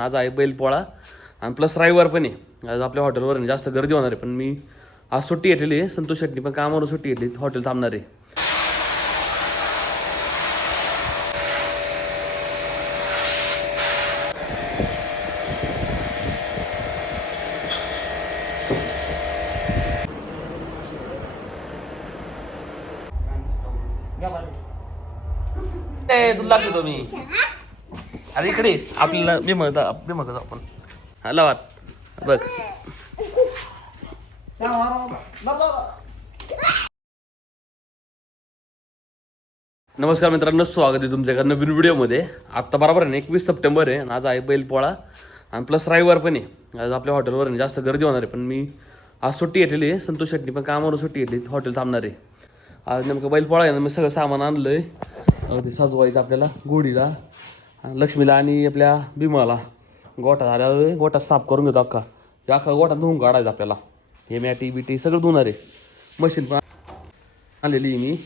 आज आहे बैलपोळा आणि प्लस रविवार पण आहे. आज आपल्या हॉटेलवर जास्त गर्दी होणार आहे. पण मी आज सुट्टी घेतलेली आहे संतोष शेट्टी. पण कामावर सुट्टी घेतली हॉटेल थांबणार आहे. तुला लागतो तो मी अरे इकडे आपल्याला मी म्हणतो मी म्हणतो आपण. हा लावात बघ. नमस्कार मित्रांनो स्वागत आहे तुमच्या एका नवीन व्हिडिओमध्ये. आत्ता बरोबर आहे ना एकवीस सप्टेंबर आहे आणि आज आहे बैलपोळा. आणि प्लस रविवार पण आहे. आज आपल्या हॉटेलवर आहे जास्त गर्दी होणार आहे पण मी आज सुट्टी घेतलेली आहे. संतोष शेट्टी पण कामावर सुट्टी घेतली हॉटेल थांबणार आहे. आज नेमकं बैलपोळा आहे ना मी सगळं सामान आणलं आहे ते सजवायचं आपल्याला गोडीला. लक्ष्मीला आणि आपल्या भीमाला गोठा झाल्यावर गोठा साफ करून घेतो अख्खा. अख्खा गोठा धुवून काढायचा आपल्याला. हे मॅटी बिटी सगळं धुणार आहे. मशीन पण आणलेली मी.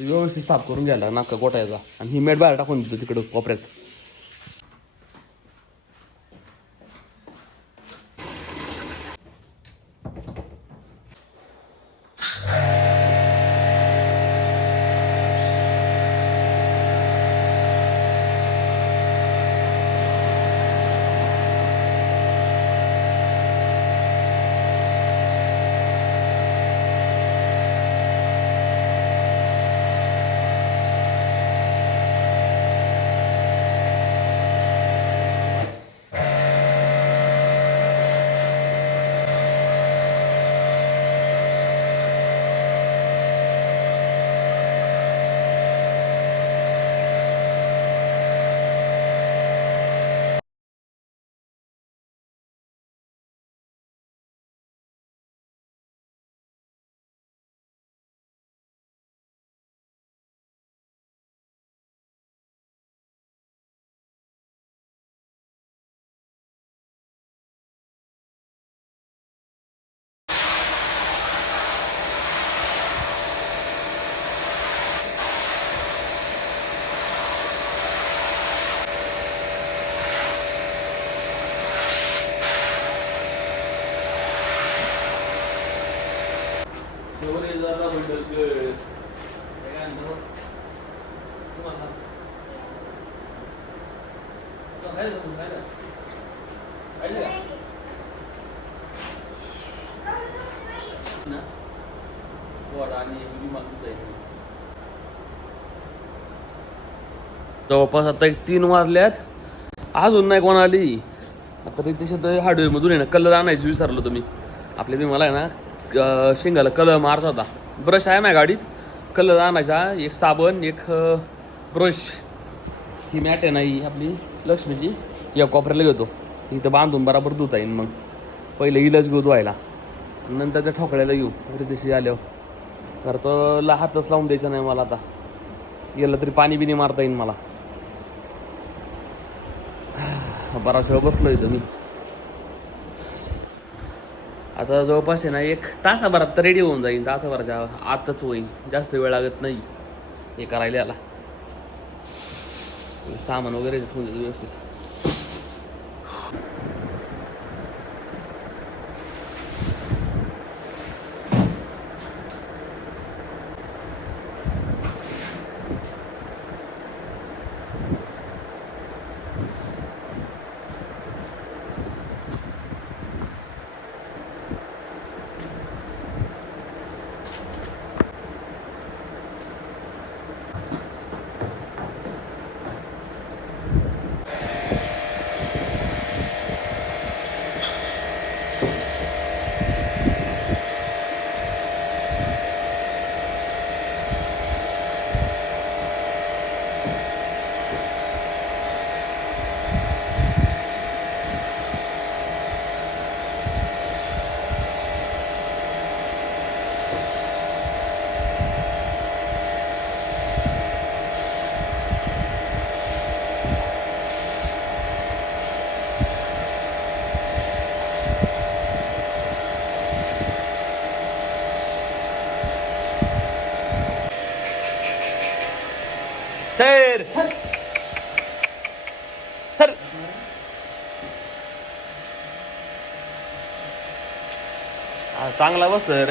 व्यवस्थित साफ करून घ्यायला नाका गोटायचा आणि ही मॅट बाहेर टाकून देतो तिकडं कोपऱ्यात. जवळपास आता एक तीन वाजल्यात. अजून नाही कोण आली. आता ते त्याच्यात हार्डवेअरमधून आहे ना कलर आणायचं विसरलो तुम्ही. आपल्या मी मला आहे ना शेंगाला कलर मारचा होता. ब्रश आहे माझ्या गाडीत. कलर आणायचा. एक साबण एक ब्रश. ही मॅट आहे ना ही आपली लक्ष्मीची. या कॉपऱ्याला घेतो. इथं बांधून बराबर धुता येईन मग. पहिले इलच घेऊ धुवायला. नंतर त्या ठोकळ्याला येऊ रितेशी आल्यावर. तर तो ला हातच लावून द्यायचा नाही मला आता. गेलं तरी पाणी बिनी मारता येईन मला. बराच वेळ बसलो इथं मी. आता जवळपास आहे ना एक तासाभरात तर रेडी होऊन जाईन. तासाभराच्या आतच होईन. जास्त वेळ लागत नाही. हे करायला याला. सामान वगैरे ठेवून सर. सर. चांगला बस सर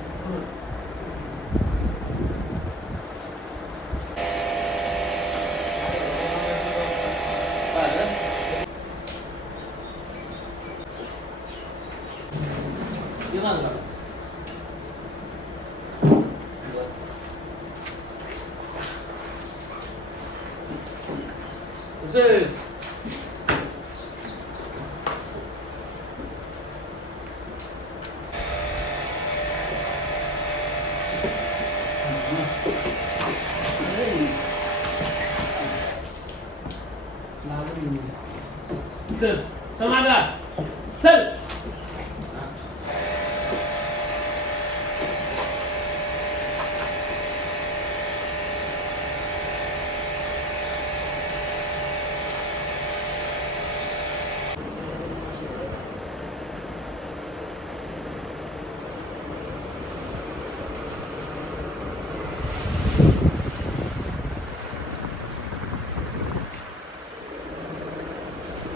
是。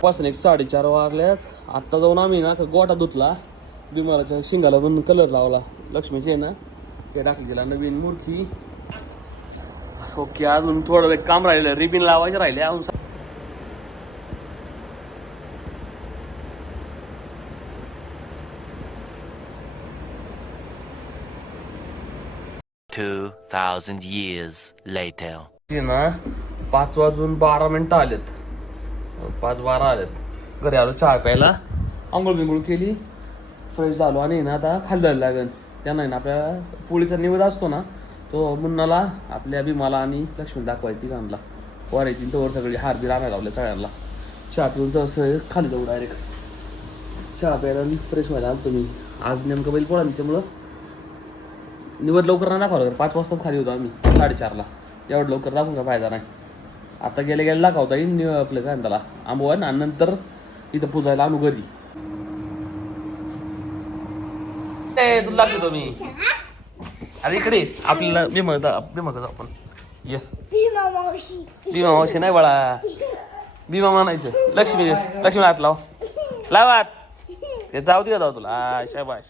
पासून एक साडेचार वारल्यात. आत्ता जाऊन आम्ही ना गोटा धुतला. बिमाराच्या शिंगाला पण कलर लावला. लक्ष्मीचे आहे ना ते टाकली गेला नवीन मूर्ती ओके अजून थोडं एक काम राहिलं. रिबिन लावायचे राहिले अजून सा- Two thousand years later. ते ना पाच वाजून बारा मिनटं आलेत. पाच बारा आल्यात घरी आलो चहा प्यायला. आंघोळ बिंघोळ केली फ्रेश झालो आणि ना आता खाली जायला लागेल. त्यांना आहे ना आपल्या पोळीचा निवेद असतो ना तो मुन्नाला आपल्या भीमाला आणि लक्ष्मी दाखवायची गाणला वारायची तोवर सगळी हार बी आणायला लावल्या चळ्याला चहा पिऊन तसं खाली जाऊ डायरेक्ट चहा प्यायला आणि फ्रेश व्हायला आलो तुम्ही आज नेमकं बैल पोळा त्यामुळं. निवड लवकर नाही लागेल. पाच वाजताच खाली होतो आम्ही साडेचारला. एवढं लवकर दाखवून का फायदा नाही. आता गेले गेले दाखवता येईल नि- आपलं काय त्याला आंबवण आणि नंतर इथं पुजायला आणू घरी. तुला दाखवतो मी अरे इकडे आपल्याला मी म्हणत मी म्हणत आपण. ये. भीमा मावशी नाही बाळा. भीमा म्हणायचं. लक्ष्मी लक्ष्मी हात लाव. लावात ते जाऊ दे का जाऊ तुला? शाबाश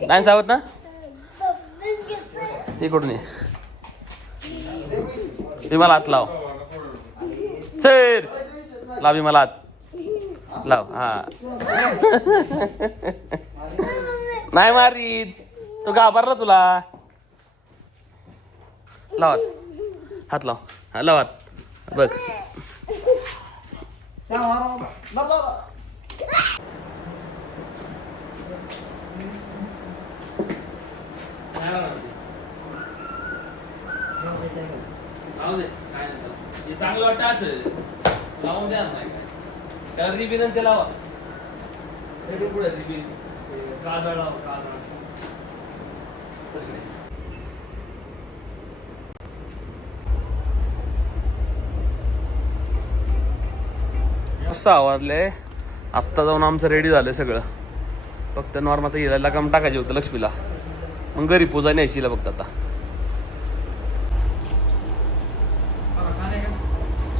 नाही जावत ना? इकडून ये. भीमाला हात लाव. सर. लावी मला. लाव हा. नाही मारीत. तो घाबरला तुला. लावात हात. लाव. हा लावात बघ. दे काय हे चांगलं वाटतं असं. लावून द्या नाही काय त्याला रिबिन ते लावा. हे पुढे रिबिन. काजळ लावा काजळ. चल इकडे. सहा आत्ता जाऊन आमचं रेडी झालं सगळं. फक्त नॉर्मल आता हिला काम टाकायचे होतं लक्ष्मीला. मग घरी पूजा न्यायची फक्त आता.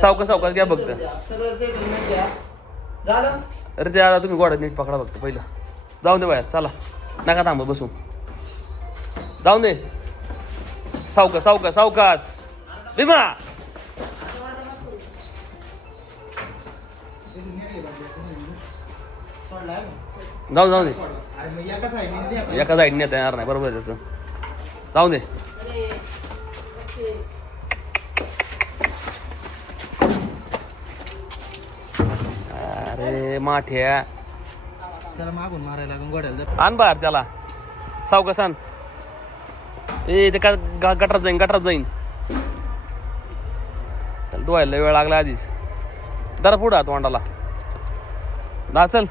सावकाश सावकाश घ्या सगळं सेटलमेंट घ्या झालं? अरे ते आता तुम्ही गोडा नीट पकडा फक्त पहिला. जाऊन दे बाहेर चला. नका थांबा बसू. जाऊन दे. सावकाश सावकाश सावकाश. भीमा! जाऊ जाऊ दे. एका साईडने नेता येणार नाही बरोबर त्याचं. जाऊ दे. अरे माठ्या. त्याला मागून मारायला लागून गोड्याला जर आण बाहेर त्याला. सावकाश आण. ए ते का गटारात जाईन गटारात जाईन. त्याला धुवायला वेळ लागला आधीच. जरा पुढं तोंडाला. दा चल.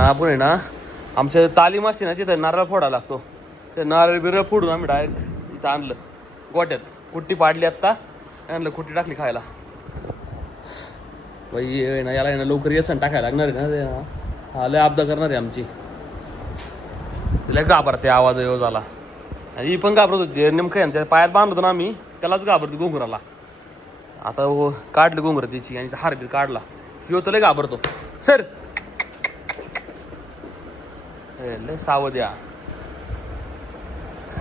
ना आपण आहे ना. आमच्या तालीम असते ना तिथं नारळ फोडायला लागतो ते नारळ बिरळ फोडून आम्ही डायरेक्ट इथं आणलं. गोट्यात कुट्टी पाडली आत्ता आणलं कुट्टी टाकली खायला. बाई ना याला आहे ना लवकर येसन टाकायला लागणार आहे ना ते हा. लय आपदा करणार आहे आमची. तिला घाबरते आवाज येऊ झाला. आणि ही पण घाबरत होती नेमकं आहे ना, त्या पायात बांधतो ना आम्ही त्यालाच घाबरते घुंगराला. आता काढलं घुंगर त्याची आणि हारबीर काढला. ह्यो तर लय घाबरतो. सर! लय सावध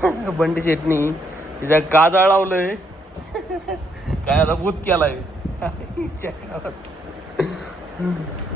बंडी चटणी तिच्या काजळ लावलंय. काय आता भूत केलाय.